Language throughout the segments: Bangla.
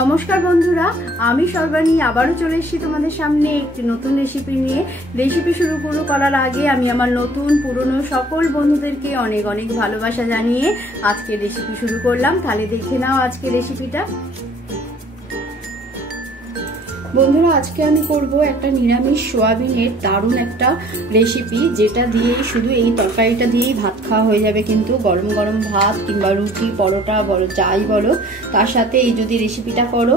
নমস্কার বন্ধুরা, আমি সর্বাণী আবারও চলে এসেছি তোমাদের সামনে একটি নতুন রেসিপি নিয়ে। রেসিপি শুরু করার আগে আমি আমার নতুন পুরনো সকল বন্ধুদেরকে অনেক অনেক ভালোবাসা জানিয়ে আজকে রেসিপি শুরু করলাম। তাহলে দেখে নাও আজকে রেসিপিটা। বন্ধুরা, আজকে আমি করব একটা নিরামিষ সোয়াবিনের দারুণ একটা রেসিপি, যেটা দিয়ে শুধু এই তরকারিটা দিয়েই ভাত খাওয়া হয়ে যাবে। কিন্তু গরম গরম ভাত কিংবা রুটি পরোটা বলো যাই বলো, তার সাথে এই যদি রেসিপিটা করো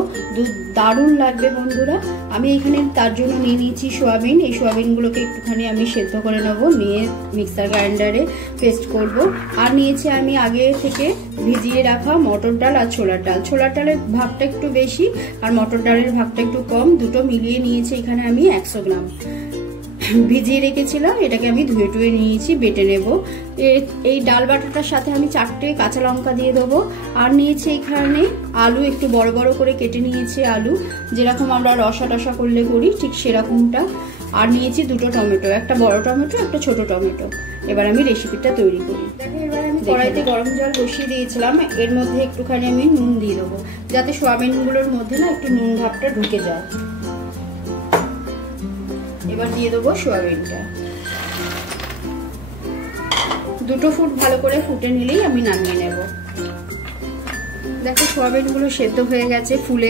দারুণ লাগবে বন্ধুরা। আমি এখানে তার জন্য নিয়ে নিয়েছি সোয়াবিন। এই সোয়াবিনগুলোকে একটুখানি আমি সেদ্ধ করে নেব, নিয়ে মিক্সার গ্রাইন্ডারে পেস্ট করব। আর নিয়েছি আমি আগে থেকে ভিজিয়ে রাখা মটর ডাল আর ছোলার ডাল। ছোলার ডালের ভাগটা একটু বেশি আর মটর ডালের ভাগটা একটু কম, দুটো মিলিয়ে নিয়েছি এখানে আমি 100 গ্রাম। ভিজিয়ে রেখেছিলাম, এটাকে আমি ধুয়ে টুয়ে নিয়েছি, বেটে নেব। এই ডাল বাটাটার সাথে আমি 4টে কাঁচা লঙ্কা দিয়ে দেবো। আর নিয়েছি এখানে আলু, একটু বড় বড় করে কেটে নিয়েছি আলু, যেরকম আমরা রসা টসা করলে করি ঠিক সেরকমটা। আর নিয়েছি 2টো টমেটো, একটা বড় টমেটো একটা ছোট টমেটো। এবার আমি রেসিপিটা তৈরি করি। দেখো, এবার আমি কড়াইতে গরম জল বসিয়ে দিয়েছিলাম। এর মধ্যে একটুখানি আমি নুন দিয়ে দেবো, যাতে সোয়াবিনগুলোর মধ্যে না একটু নুন ভাবটা ঢুকে যায়। এবার দিয়ে দেবো সোয়াবিনটা। 2 ফুট ভালো করে ফুটে নিলেই আমি নামিয়ে নেব। দেখো, সোয়াবিনগুলো সেদ্ধ হয়ে গেছে, ফুলে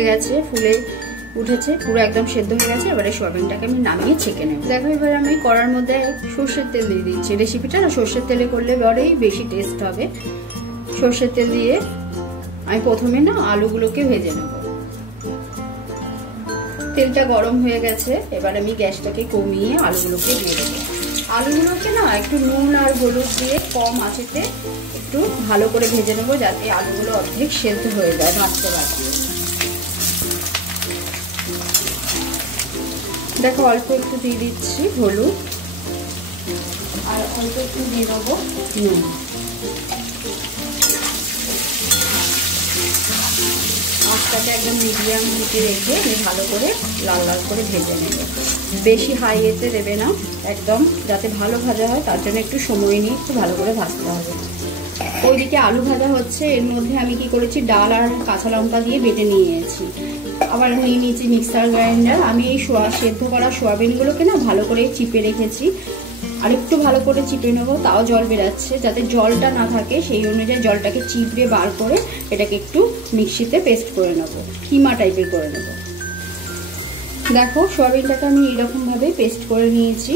উঠেছে, পুরো একদম সেদ্ধ হয়ে গেছে। এবারে সোয়াবিনটাকে আমি নামিয়ে ছেঁকে নেব। দেখো, এবার আমি কড়ার মধ্যে সর্ষের তেল দিয়ে দিচ্ছি। রেসিপিটা না সর্ষের তেলে করলে বড়ই বেশি টেস্ট হবে। সর্ষের তেল দিয়ে আমি প্রথমে না আলুগুলোকে ভেজে নেব। তেলটা গরম হয়ে গেছে, এবার আমি গ্যাসটাকে কমিয়ে আলুগুলোকে দিয়ে দেবো। আলুগুলোকে না একটু নুন আর হলুদ দিয়ে কম আঁচেতে একটু ভালো করে ভেজে নেবো, যাতে আলুগুলো অর্ধেক সেদ্ধ হয়ে যায় ভাজতে ভাজতে। দেখো, অল্প একটু দিয়ে দিচ্ছি হলুদ আর অল্প একটু দিয়ে দেবো নুন। আঁচটাকে একদম মিডিয়াম হিটে রেখে আমি ভালো করে লাল লাল করে ভেজে নেব। বেশি হাই এতে দেবে না, একদম যাতে ভালো ভাজা হয় তার জন্য একটু সময় নিয়ে একটু ভালো করে ভাজতে হবে। ওইদিকে আলু ভাজা হচ্ছে, এর মধ্যে আমি কি করেছি, ডাল আর কাঁচা লঙ্কা দিয়ে বেটে নিয়েছি। আবার নিয়ে নিয়েছি মিক্সার গ্রাইন্ডার। আমি এই সেদ্ধ করা সোয়াবিনগুলোকে না ভালো করে চিপে রেখেছি। আর একটু ভালো করে চিপে নেবো, তাও জল বেরাচ্ছে, যাতে জলটা না থাকে সেই অনুযায়ী জলটাকে চিপড়ে বার করে এটাকে একটু মিক্সিতে পেস্ট করে নেবো, কিমা টাইপের করে নেবো। দেখো, সোয়াবিনটাকে আমি এইরকমভাবে পেস্ট করে নিয়েছি।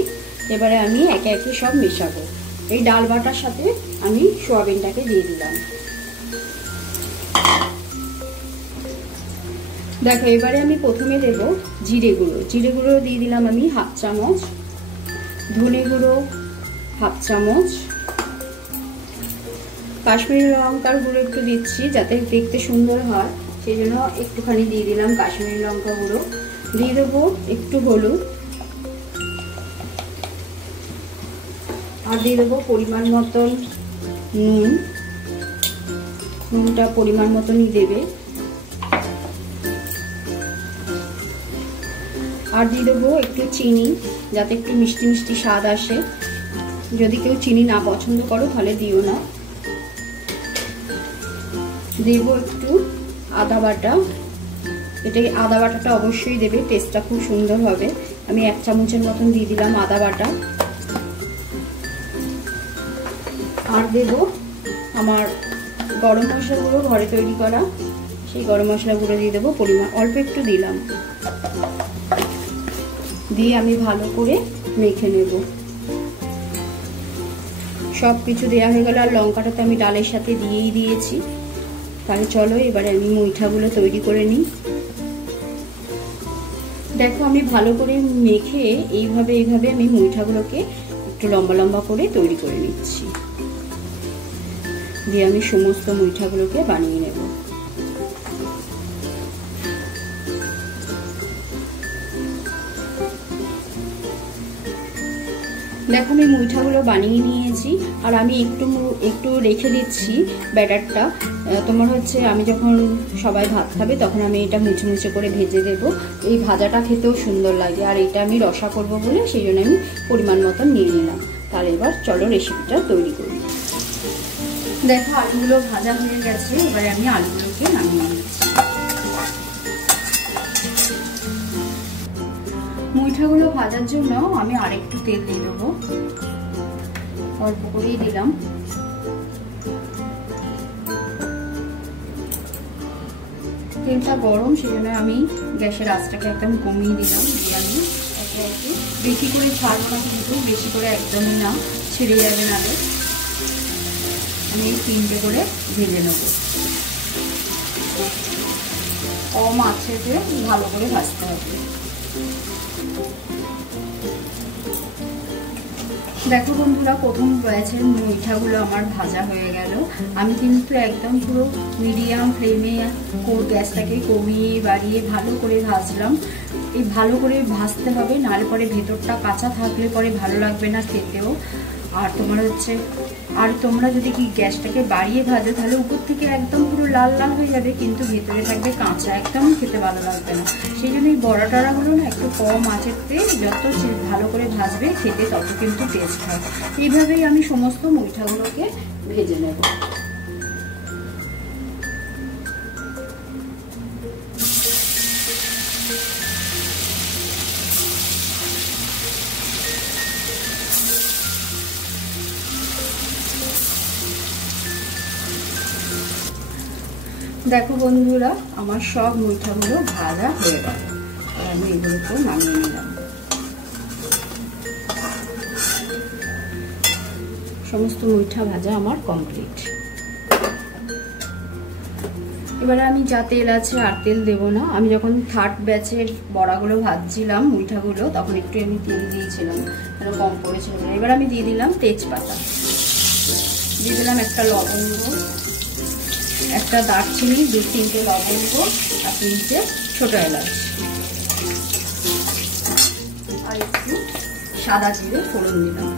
এবারে আমি একে একে সব মেশাবো। এই ডাল বাটার সাথে আমি সোয়াবিনটাকে দিয়ে দিলাম। দেখো, এবারে আমি প্রথমে দেবো জিরে গুঁড়ো। জিরে গুঁড়ো দিয়ে দিলাম আমি 1/2 চামচ, ধনে গুঁড়ো 1/2 চামচ, কাশ্মীরি লঙ্কার গুঁড়ো একটু দিচ্ছি যাতে দেখতে সুন্দর হয়, সেই জন্য একটুখানি দিয়ে দিলাম কাশ্মীরি লঙ্কা গুঁড়ো। দিয়ে দেবো একটু হলুদ, আর দিয়ে দেবো পরিমাণ মতন নুন। নুনটা পরিমাণ মতনই দেবে। আর দিয়ে দেবো একটু চিনি, যাতে একটু মিষ্টি মিষ্টি স্বাদ আসে। যদি কেউ চিনি না পছন্দ করো তাহলে দিও না। দেব একটু আদা বাটা। এটা আদা বাটাটা অবশ্যই দেবে, টেস্টটা খুব সুন্দর হবে। আমি 1 চামচের মতন দিয়ে দিলাম আদা বাটা। আর দেব আমার গরম মশলাগুলো ঘরে তৈরি করা, সেই গরম মশলাগুলো দিয়ে দেবো, পরিমাণ অল্প একটু দিলাম। দিয়ে আমি ভালো করে মেখে নেব। সব কিছু দেওয়া হয়ে গেল, আর লঙ্কাটা তো আমি ডালের সাথে দিয়েই দিয়েছি। তাহলে চলো এবারে আমি মুইঠাগুলো তৈরি করে নিই। দেখো, আমি ভালো করে মেখে এইভাবে আমি মুইঠাগুলোকে একটু লম্বা লম্বা করে তৈরি করে নিচ্ছি। দিয়ে আমি সমস্ত মুইঠাগুলোকে বানিয়ে নেব। দেখো, আমি মুইঠাগুলো বানিয়ে নিয়েছি। আর আমি একটু রেখে দিচ্ছি ব্যাটারটা। তোমার হচ্ছে আমি যখন সবাই ভাত খাবে তখন আমি এটা মুছে মুছে করে ভেজে দেবো। এই ভাজাটা খেতেও সুন্দর লাগে। আর এটা আমি রসা করব বলে সেই জন্য আমি পরিমাণ মতন নিয়ে নিলাম। তাহলে এবার চলো রেসিপিটা তৈরি করি। দেখো, আলুগুলো ভাজা হয়ে গেছে। এবারে আমি আলুগুলোকে নামিয়ে নিচ্ছি। মুইঠাগুলো ভাজার জন্য আমি আরেকটু তেল দিয়ে দেবো, অল্প করেই দিলাম। তেলটা গরম, সেজন্য আমি গ্যাসের আঁচটাকে একদম কমিয়ে দিলাম। দিয়ে আমি একে একে বেশি করে ছাড়বো না, কিন্তু বেশি করে একদমই না, ছেড়ে যাবে নালে। আমি এই 3টে করে ভেজে নেব। কম আঁচেতে ভালো করে ভাজতে হবে। দেখো বন্ধুরা, প্রথম ব্যাচের মুইঠাগুলো আমার ভাজা হয়ে গেল। আমি কিন্তু একদম পুরো মিডিয়াম ফ্লেমে গ্যাসটাকে কমিয়ে বাড়িয়ে ভালো করে ভাজলাম। এই ভালো করে ভাজতে হবে, নাহলে পরে ভেতরটা কাঁচা থাকলে পরে ভালো লাগবে না খেতেও। আর তোমরা যদি কি গ্যাসটাকে বাড়িয়ে ভাজো, তাহলে উপর থেকে একদম পুরো লাল লাল হয়ে যাবে, কিন্তু ভেতরে থাকবে কাঁচা, একদম খেতে ভালো লাগবে না। সেই জন্য এই বড়া টড়াগুলো না একটু কম আঁচেতে যত ভালো করে ভাজবে খেতে তত কিন্তু টেস্ট হয়। এইভাবেই আমি সমস্ত মুইঠাগুলোকে ভেজে নেব। দেখো বন্ধুরা, আমার সব মুইঠাগুলো ভাজা হয়ে গেল। আমি এগুলোকে নামিয়ে নিলাম। সমস্ত মুইঠা ভাজা আমার কমপ্লিট। এবারে আমি যা তেল আছে আর তেল দেবো না। আমি যখন 3rd ব্যাচের বড়াগুলো ভাজছিলাম, মুইঠাগুলো, তখন একটু আমি তেল দিয়েছিলাম, কম পড়েছিল। এবার আমি দিয়ে দিলাম তেজপাতা, দিয়ে দিলাম একটা লবঙ্গ, একটা দারচিনি, 2-3টে লবঙ্গ আর 3টে ছোট এলাচ, আর একটু সাদা জিরে ফোড়ন দিলাম।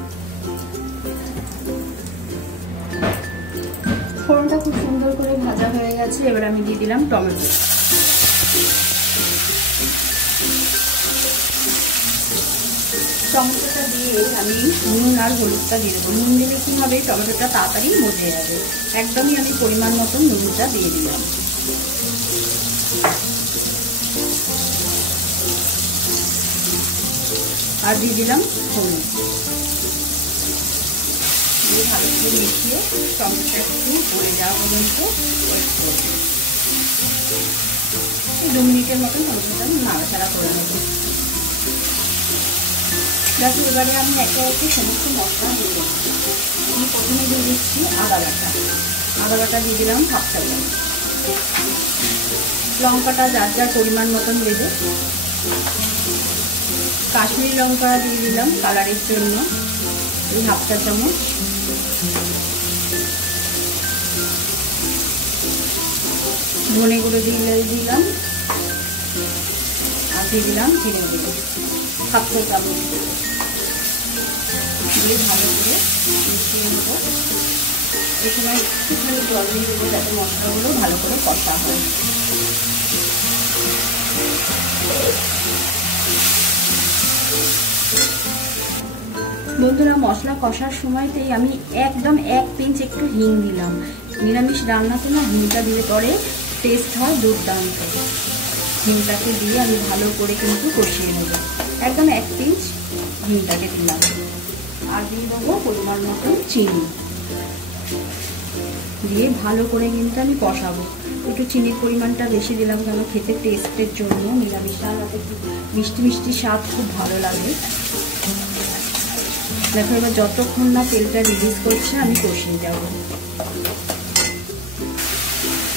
ফোড়নটা খুব সুন্দর করে ভাজা হয়ে গেছে। এবার আমি দিয়ে দিলাম টমেটো। টমেটোটা দিয়ে আমি নুন আর হলুদটা দিয়ে দেবো। নুন দিলে কি হবে, টমেটোটা তাড়াতাড়ি মজে যাবে। একদমই আমি পরিমাণ মতন নুনটা দিয়ে দিলাম। আর দিয়ে দিলাম হলুদ। দিয়ে ভালো করে মিশিয়ে টমেটোটা একটু পড়ে যাওয়া পর্যন্ত ওয়েট করবো। 2 মিনিটের মতন টমেটোটা নাড়াচাড়া করে নেবো। দেখো, এবারে আমি একে একে সমস্ত মশলা দিয়ে দেবো। আমি প্রথমে দিয়ে দিচ্ছি আদা বাটা। আদা বাটা দিয়ে দিলাম 1/2 চামচ। লঙ্কাটা যার যার পরিমাণ মতন দেবে। কাশ্মীরি লঙ্কা দিয়ে দিলাম কালারের জন্য, এই 1/2 চামচ। ধনে গুঁড়ো দিলাম, আর দিয়ে দিলাম জিরে গুঁড়ো 1/2 চামচ। দিয়ে ভালো করে মিশিয়ে নেব। এই সময় একটুখানি জল দিয়ে দেবো, যাতে মশলাগুলো ভালো করে কষা হয়। বন্ধুরা, মশলা কষার সময়তেই আমি একদম 1 পিঞ্চ একটু হিং দিলাম। নিরামিষ রান্নাতে না হিংটা দিলে পরে টেস্ট হয় দুর্দান্ত। হিংটাকে দিয়ে আমি ভালো করে কিন্তু কষিয়ে নেব। একদম 1 পিঞ্চ হিংটাকে দিলাম। আর দিয়ে দেবো পরিমাণ মতন চিনি, দিয়ে ভালো করে কিন্তু আমি কষাবো। একটু চিনির পরিমাণটা বেশি দিলাম, কেন খেতে টেস্টের জন্য। নিরামিষ রান্নাতে মিষ্টি মিষ্টি স্বাদ খুব ভালো লাগে। দেখো, এবার যতক্ষণ না তেলটা রিলিজ করছে আমি কষিয়ে যাব।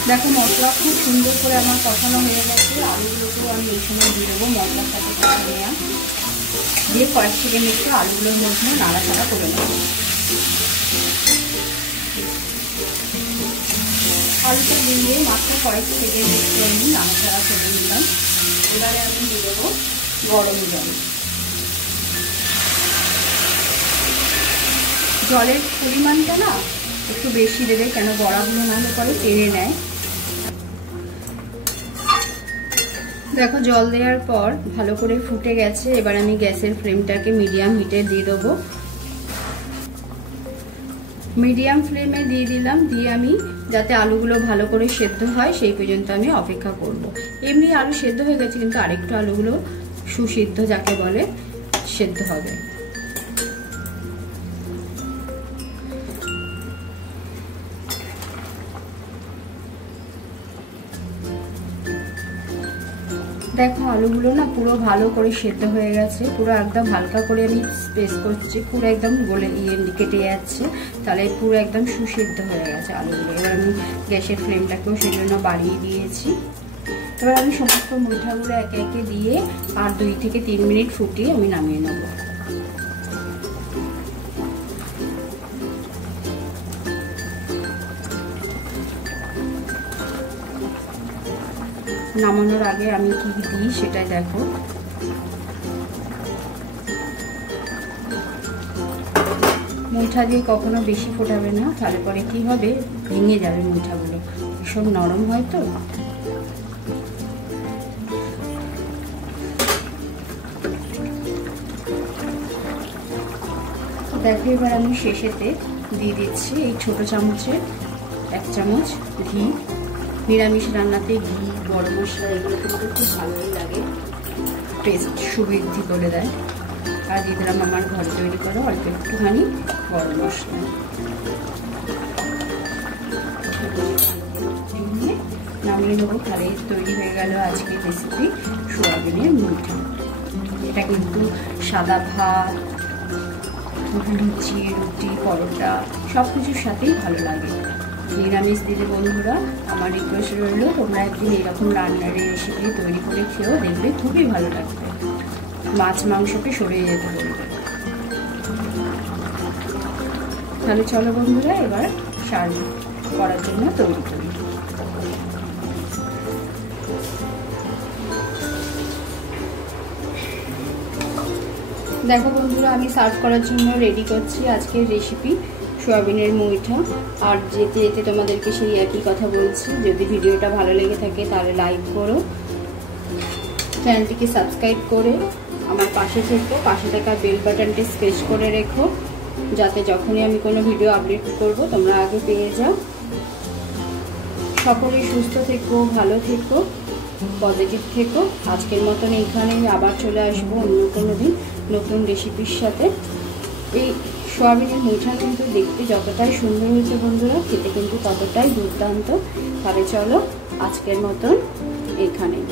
দেখো, মশলা খুব সুন্দর করে আমার কষানো হয়ে গেছে। আলুগুলোকেও আমি এই সময় দিয়ে দেবো মশলার সাথে কষা নেওয়া। দিয়ে কয়েক সেকেন্ড একটু আলুগুলোর মধ্যে নাড়াচাড়া করে নেব। আলুটা দিয়ে মাত্র কয়েক সেকেন্ড একটু আমি নাড়াচাড়া করে নিলাম। এবারে আমি দিয়ে দেবো গরম জল। জলের পরিমাণটা না একটু বেশি দেবে, কেন বড়াগুলো না হলে পরে টেনে নেয়। দেখো, জল দেওয়ার পর ভালো করে ফুটে গেছে। এবার আমি গ্যাসের ফ্লেমটাকে মিডিয়াম হিটে দিয়ে দেবো। মিডিয়াম ফ্লেমে দিয়ে দিলাম। দিয়ে আমি যাতে আলুগুলো ভালো করে সেদ্ধ হয় সেই পর্যন্ত আমি অপেক্ষা করব। এমনি আলু সেদ্ধ হয়ে গেছে, কিন্তু আরেকটু আলুগুলো সুসিদ্ধ যাকে বলে সেদ্ধ হবে। দেখো আলুগুলো না পুরো ভালো করে সেদ্ধ হয়ে গেছে, পুরো একদম হালকা করে আমি স্পেস করছি, পুরো একদম গলে কেটে যাচ্ছে, তাহলে পুরো একদম সুসিদ্ধ হয়ে গেছে আলুগুলো। এবার আমি গ্যাসের ফ্লেমটাকেও সেজন্য বাড়িয়ে দিয়েছি। এবার আমি সমস্ত মুঠাগুলো একে একে দিয়ে আর 2 থেকে 3 মিনিট ফুটিয়ে আমি নামিয়ে নেব। নামানোর আগে আমি কি দিই সেটাই দেখো। মুঠা দিয়ে কখনো বেশি ফোটাবে না, তাহলে পরে কি হবে, ভেঙে যাবে মুঠাগুলো, ভীষণ নরম হয় তো। দেখো এবার আমি শেষেতে দিয়ে দিচ্ছি এই ছোট চামচের 1 চামচ ঘি। নিরামিষ রান্নাতে ঘি, গরম মশলা এগুলো কিন্তু খুব ভালোই লাগে, টেস্ট সুবৃদ্ধি করে দেয়। আর দিয়ে দিলাম আমার ঘরে তৈরি করা অল্প একটুখানি গরম মশলা। নামিয়ে নেবো, তাহলে তৈরি হয়ে গেল আজকের রেসিপি সোয়াবিনের মুঠা। এটা কিন্তু সাদা ভাত, লুচি, রুটি, পরোটা সব কিছুর সাথেই ভালো লাগে। নিরামিষ দিদি বন্ধুরা, আমার রিকোয়েস্ট রইল তোমরা একদিন এরকম রান্নার রেসিপি তৈরি করে খেয়েও, দেখবে খুবই ভালো লাগবে, মাছ মাংসকে সরিয়ে যেতে বলবে। তাহলে চলো বন্ধুরা এবার সার্ভ করার জন্য তৈরি করি। দেখো বন্ধুরা, আমি সার্ভ করার জন্য রেডি করছি আজকের রেসিপি সোয়াবিনের মুইঠা। আর যেতে যেতে তোমাদেরকে সেই একই কথা বলছি, যদি ভিডিওটা ভালো লেগে থাকে তাহলে লাইক করো, চ্যানেলটিকে সাবস্ক্রাইব করে আমার পাশে থেকো, পাশে থাকা বেল বাটনটি প্রেস করে রেখো, যাতে যখনই আমি কোনো ভিডিও আপলোড করব তোমরা আগে পেয়ে যাও। সকলেই সুস্থ থেকো, ভালো থেকো, পজিটিভ থেকো। আজকের মতন এইখানেই আবার চলে আসবো অন্য কোনো দিন নতুন রেসিপির সাথে। এই সোয়াবিনের মুঠা কিন্তু দেখতে যতটাই সুন্দর হয়েছে বন্ধুরা, খেতে কিন্তু ততটাই দুর্দান্ত। তাহলে চলো আজকের মতন এইখানেই।